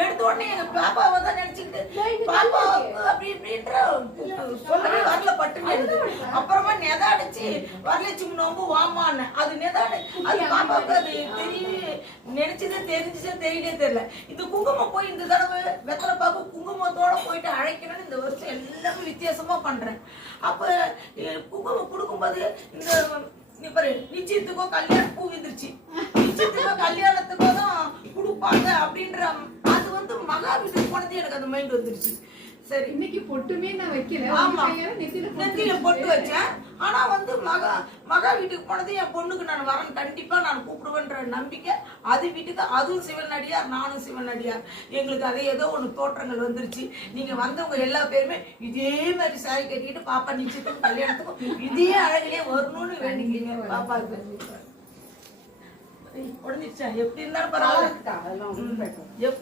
எடுத்த உடனே எங்க பாப்பாவை தான் நினைச்சுக்கிட்டு பாப்பா அப்படி இப்படின்ற சொல்லவே வரல பட்டுன்னு அப்புறமா நெதாடிச்சு வரலட்சுமி நோம்பு வாமான்னு அது நெதாடு அது பாப்பாவுக்கு அது நினைச்சதே தெரிஞ்சுச்சே தெரியலே இந்த குங்குமம் போய் இந்த தடவை வெத்தலை பாக்கு குங்குமத்தோட போயிட்டு அழைக்கணும்னு இந்த வருஷம் எல்லாமே வித்தியாசமா பண்றேன். அப்ப குங்குமம் கொடுக்கும்போது இந்த நிச்சயத்துக்கோ கல்யாணம் பூ விந்துருச்சு நிச்சயத்துக்கோ கல்யாணத்துக்கோ தான் கொடுப்பாங்க அப்படின்ற அது வந்து மகா வீட்டுக்கு போனது எனக்கு அந்த மைண்ட் வந்துருச்சு. சரி இன்னைக்கு பொட்டுமே நான் வைக்கல. ஆமா நெத்தியில பொட்டு வச்சேன். ஆனா வந்து மகா வீட்டுக்கு போனது என் பொண்ணுக்கு நான் வரேன் கண்டிப்பா நான் கூப்பிடுவேன்ற நம்பிக்கை அது வீட்டுக்கு அதுவும் சிவனடியார் நானும் சிவனடியார் எங்களுக்கு அதே ஏதோ ஒண்ணு தோற்றங்கள் வந்துருச்சு. நீங்க வந்தவங்க எல்லா பேருமே இதே மாதிரி சாரி கட்டிட்டு பாப்பா நிச்சயத்துக்கும் கல்யாணத்துக்கும் இதே அழகிலே வரணும்னு வேண்டிக்கிறீங்க. பாப்பாவுக்கு உடஞ்சிச்சா எப்படி இருந்தாலும் பரவாயில்ல எப்படி